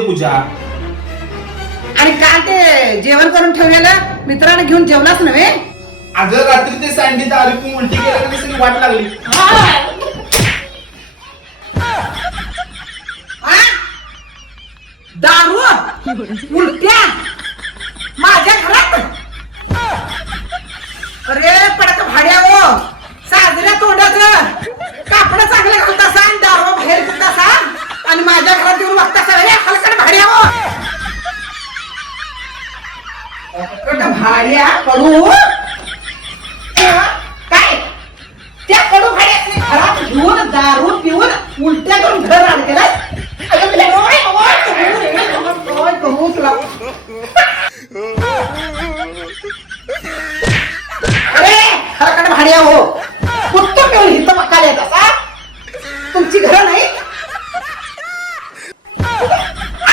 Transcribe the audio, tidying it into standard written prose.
पूजा आणि काल ते जेवण करून ठेवलेलं मित्रांना घेऊन जेवलाच नव्हे. अगं रात्री ते सँडी दारू पिऊन उलटी केलं की सगळी वाट लागली. दारू उलट्या माझ्या घरात. अरे पडत भाड्या हो, साजऱ्या तोंडाचं कापड चांगलं घालतासा आणि दारू बाहेर घालतासा आणि माझ्या घरात येऊन बघतासा. अरे हलकड भाड्या हो, भाड्या पडू